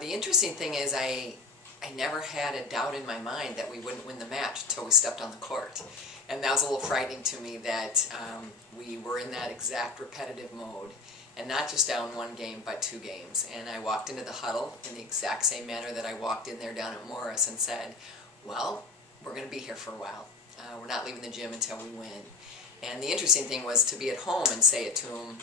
The interesting thing is I never had a doubt in my mind that we wouldn't win the match until we stepped on the court. And that was a little frightening to me that we were in that exact repetitive mode. And not just down one game, but 2 games. And I walked into the huddle in the exact same manner that I walked in there down at Morris and said, well, we're going to be here for a while. We're not leaving the gym until we win. And the interesting thing was to be at home and say it to him.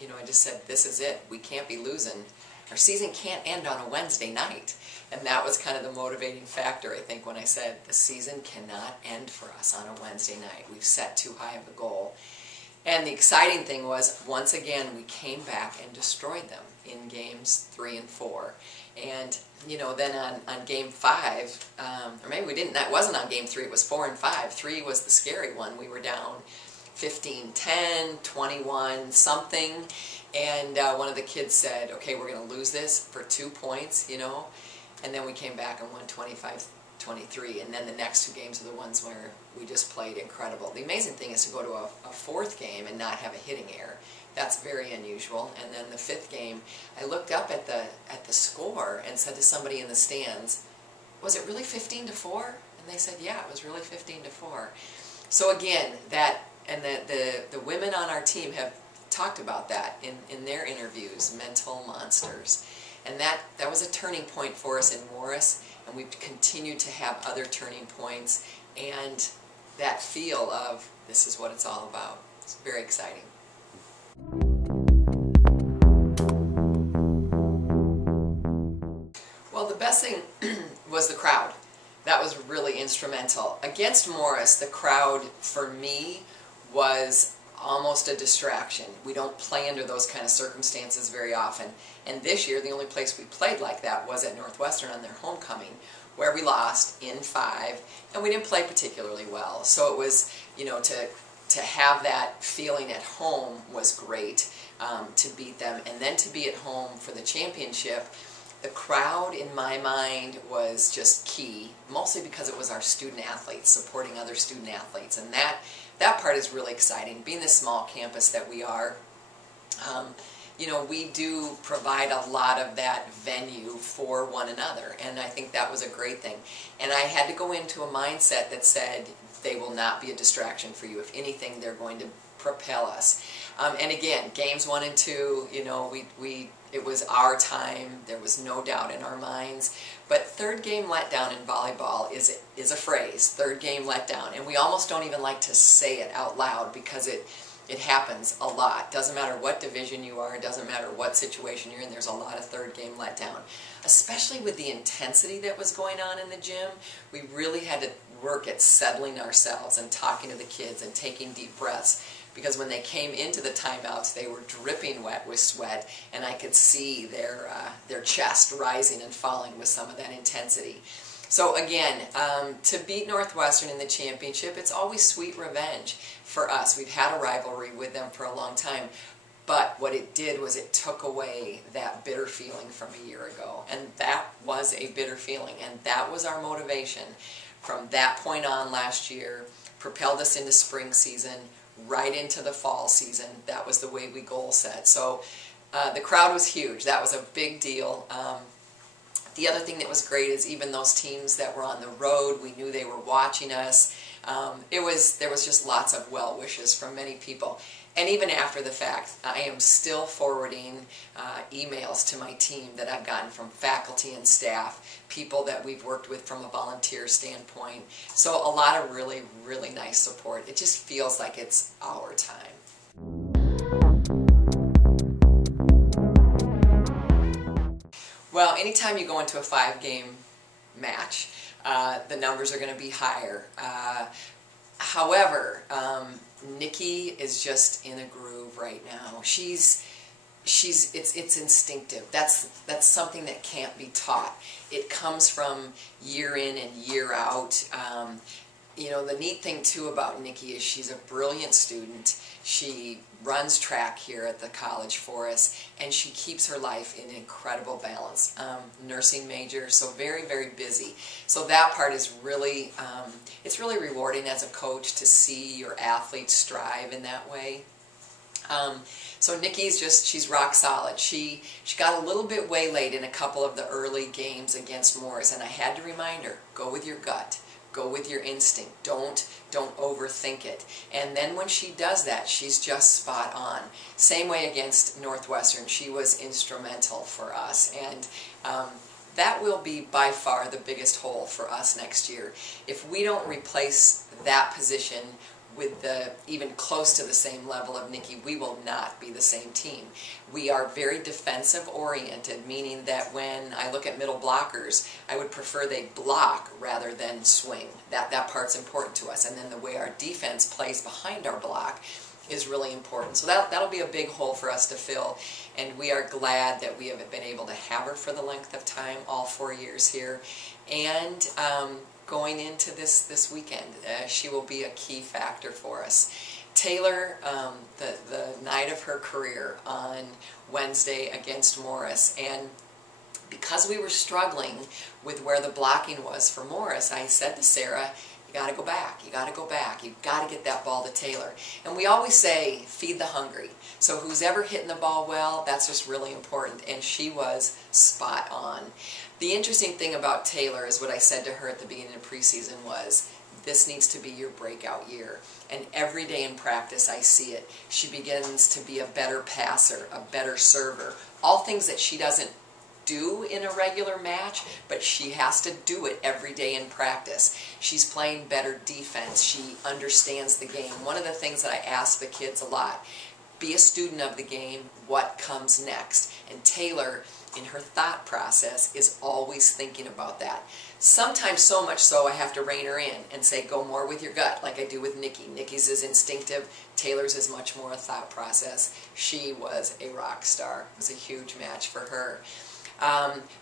You know, I just said, this is it. We can't be losing. Our season can't end on a Wednesday night. And that was kind of the motivating factor, I think, when I said the season cannot end for us on a Wednesday night. We've set too high of a goal. And the exciting thing was, once again, we came back and destroyed them in games 3 and 4. And, you know, then on game 5, or maybe we didn't, that wasn't on game 3, it was 4 and 5. 3 was the scary one. We were down 15-10, 21 something. And one of the kids said, okay, we're going to lose this for 2 points, you know. And then we came back and won 25-23. And then the next 2 games are the ones where we just played incredible. The amazing thing is to go to a 4th game and not have a hitting error. That's very unusual. And then the 5th game, I looked up at the score and said to somebody in the stands, was it really 15-4? And they said, yeah, it was really 15-4. So again, that, and the women on our team have talked about that in their interviews, mental monsters. And that was a turning point for us in Morris, and we've continued to have other turning points, and that feel of this is what it's all about. It's very exciting. Well, the best thing was the crowd. That was really instrumental. Against Morris, the crowd, for me, was almost a distraction. We don't play under those kind of circumstances very often. And this year, the only place we played like that was at Northwestern on their homecoming, where we lost in 5, and we didn't play particularly well. So it was, you know, to have that feeling at home was great, to beat them. And then to be at home for the championship, the crowd, in my mind, was just key, mostly because it was our student athletes, supporting other student athletes. And that part is really exciting. Being the small campus that we are, you know, we do provide a lot of that venue for one another, and I think that was a great thing. And I had to go into a mindset that said they will not be a distraction for you. If anything, they're going to propel us. And again, games 1 and 2, you know, it was our time. There was no doubt in our minds. But 3rd game letdown in volleyball is a phrase, 3rd game letdown, and we almost don't even like to say it out loud because it happens a lot. Doesn't matter what division you are, it doesn't matter what situation you're in, there's a lot of 3rd game letdown. Especially with the intensity that was going on in the gym, we really had to work at settling ourselves and talking to the kids and taking deep breaths. Because when they came into the timeouts, they were dripping wet with sweat, and I could see their chest rising and falling with some of that intensity. So again, to beat Northwestern in the championship, it's always sweet revenge for us. We've had a rivalry with them for a long time, but what it did was it took away that bitter feeling from a year ago, and that was a bitter feeling, and that was our motivation. From that point on last year, propelled us into spring season, right into the fall season. That was the way we goal set. So the crowd was huge. That was a big deal. The other thing that was great is even those teams that were on the road, we knew they were watching us. There was just lots of well wishes from many people. And even after the fact, I am still forwarding emails to my team that I've gotten from faculty and staff, people that we've worked with from a volunteer standpoint. So a lot of really, really nice support. It just feels like it's our time. Well, anytime you go into a 5-game match, the numbers are going to be higher. However, Nikki is just in a groove right now. It's instinctive. That's something that can't be taught. It comes from year in and year out. you know, the neat thing too about Nikki is she's a brilliant student. She runs track here at the college for us, and she keeps her life in incredible balance. Nursing major, so very, very busy. So that part is really, it's really rewarding as a coach to see your athletes strive in that way. So Nikki's she's rock solid. She got a little bit waylaid in a couple of the early games against Morris, and I had to remind her, go with your gut. Go with your instinct. Don't overthink it. And then when she does that, she's just spot on. Same way against Northwestern. She was instrumental for us. And that will be by far the biggest hole for us next year. If we don't replace that position with even close to the same level of Nikki, we will not be the same team. We are very defensive oriented, meaning that when I look at middle blockers, I would prefer they block rather than swing. That part's important to us. And then the way our defense plays behind our block is really important. So that'll be a big hole for us to fill, and we are glad that we have been able to have her for the length of time, all 4 years here. And going into this weekend, she will be a key factor for us. Taylor, the night of her career on Wednesday against Morris, and because we were struggling with where the blocking was for Morris, I said to Sarah, you got to go back, you got to go back, you got to get that ball to Taylor. And we always say, feed the hungry. So who's ever hitting the ball well, that's just really important, and she was spot on. The interesting thing about Taylor is what I said to her at the beginning of preseason was, this needs to be your breakout year. And every day in practice I see it. She begins to be a better passer, a better server. All things that she doesn't do in a regular match, but she has to do it every day in practice. She's playing better defense. She understands the game. One of the things that I ask the kids a lot, be a student of the game, what comes next? And Taylor, in her thought process, is always thinking about that. Sometimes so much so I have to rein her in and say, go more with your gut, like I do with Nikki. Nikki's is instinctive, Taylor's is much more a thought process. She was a rock star. It was a huge match for her.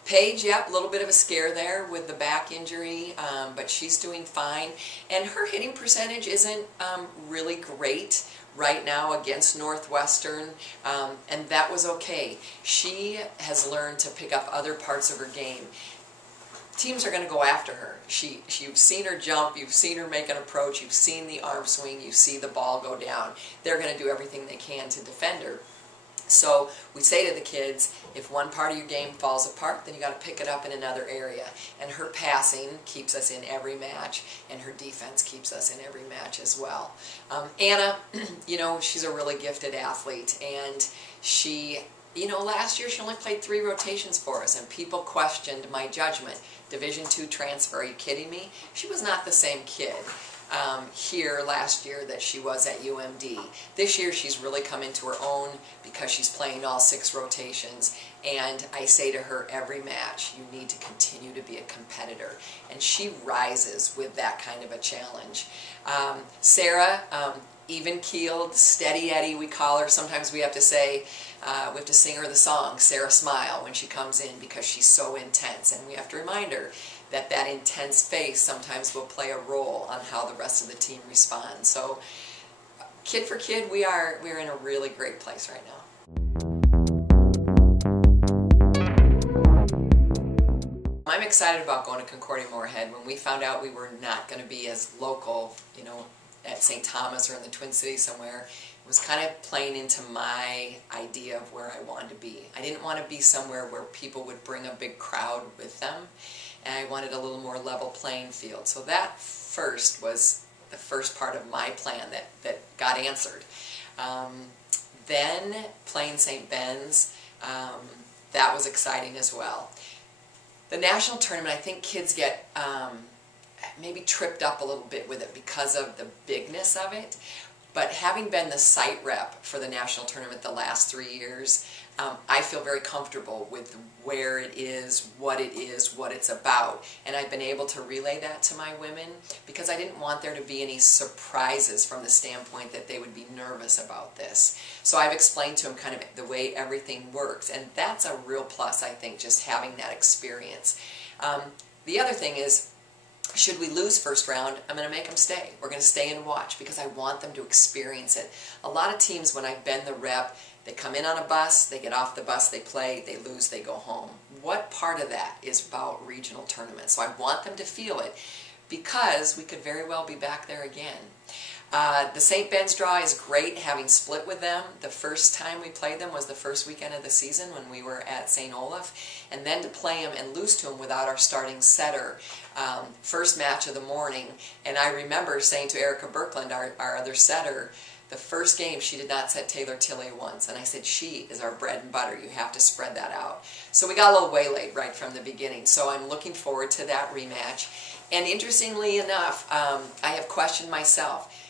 Paige, yep, a little bit of a scare there with the back injury, but she's doing fine. And her hitting percentage isn't really great right now against Northwestern, and that was okay. She has learned to pick up other parts of her game. Teams are going to go after her. You've seen her jump, you've seen her make an approach, you've seen the arm swing, you see the ball go down. They're going to do everything they can to defend her. So we say to the kids, if one part of your game falls apart, then you got to pick it up in another area. And her passing keeps us in every match, and her defense keeps us in every match as well. Anna, you know, she's a really gifted athlete, and she, you know, last year she only played 3 rotations for us, and people questioned my judgment. Division II transfer, are you kidding me? She was not the same kid here last year that she was at UMD. This year she's really come into her own because she's playing all 6 rotations, and I say to her every match, you need to continue to be a competitor, and she rises with that kind of a challenge. Sarah, even-keeled, steady Eddie we call her. Sometimes we have to say, we have to sing her the song, Sarah Smile, when she comes in because she's so intense, and we have to remind her that that intense face sometimes will play a role on how the rest of the team responds. So, kid for kid, we're in a really great place right now. I'm excited about going to Concordia Moorhead. When we found out we were not going to be as local, you know, at St. Thomas or in the Twin Cities somewhere, it was kind of playing into my idea of where I wanted to be. I didn't want to be somewhere where people would bring a big crowd with them, and I wanted a little more level playing field. So that first was the first part of my plan that got answered. Then playing St. Ben's, that was exciting as well. The national tournament, I think kids get maybe tripped up a little bit with it because of the bigness of it. But having been the site rep for the national tournament the last 3 years, I feel very comfortable with where it is, what it's about. And I've been able to relay that to my women because I didn't want there to be any surprises from the standpoint that they would be nervous about this. So I've explained to them kind of the way everything works, and that's a real plus, I think, just having that experience. The other thing is, should we lose first round, I'm going to make them stay. We're going to stay and watch because I want them to experience it. A lot of teams, when I've been the rep, they come in on a bus, they get off the bus, they play, they lose, they go home. What part of that is about regional tournaments? So I want them to feel it because we could very well be back there again. The St. Ben's draw is great, having split with them. The first time we played them was the first weekend of the season when we were at St. Olaf. And then to play them and lose to them without our starting setter, first match of the morning. And I remember saying to Erica Birkland, our other setter, the first game she did not set Taylor Tilley once. And I said, she is our bread and butter. You have to spread that out. So we got a little waylaid right from the beginning. So I'm looking forward to that rematch. And interestingly enough, I have questioned myself.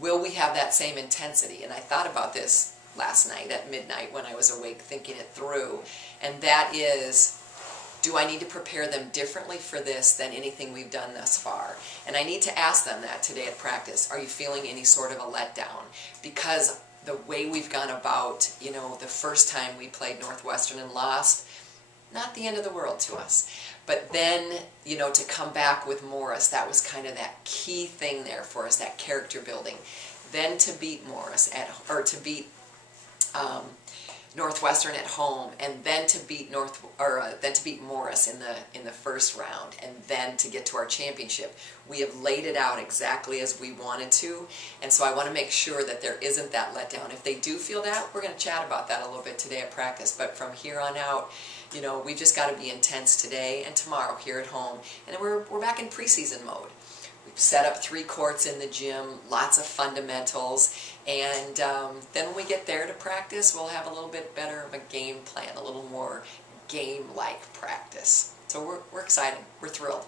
Will we have that same intensity? And I thought about this last night at midnight when I was awake thinking it through. And that is, do I need to prepare them differently for this than anything we've done thus far? And I need to ask them that today at practice. Are you feeling any sort of a letdown? Because the way we've gone about, you know, the first time we played Northwestern and lost, not the end of the world to us. But then, you know, to come back with Morris, that was kind of that key thing there for us, that character building. Then to beat Morris to beat Northwestern at home, and then to beat Morris in the first round, and then to get to our championship. We have laid it out exactly as we wanted to, and so I want to make sure that there isn't that letdown. If they do feel that, we're going to chat about that a little bit today at practice. But from here on out, you know, we've just got to be intense today and tomorrow here at home, and we're back in preseason mode. We've set up 3 courts in the gym, lots of fundamentals, and then when we get there to practice, we'll have a little bit better of a game plan, a little more game-like practice. So we're excited. We're thrilled.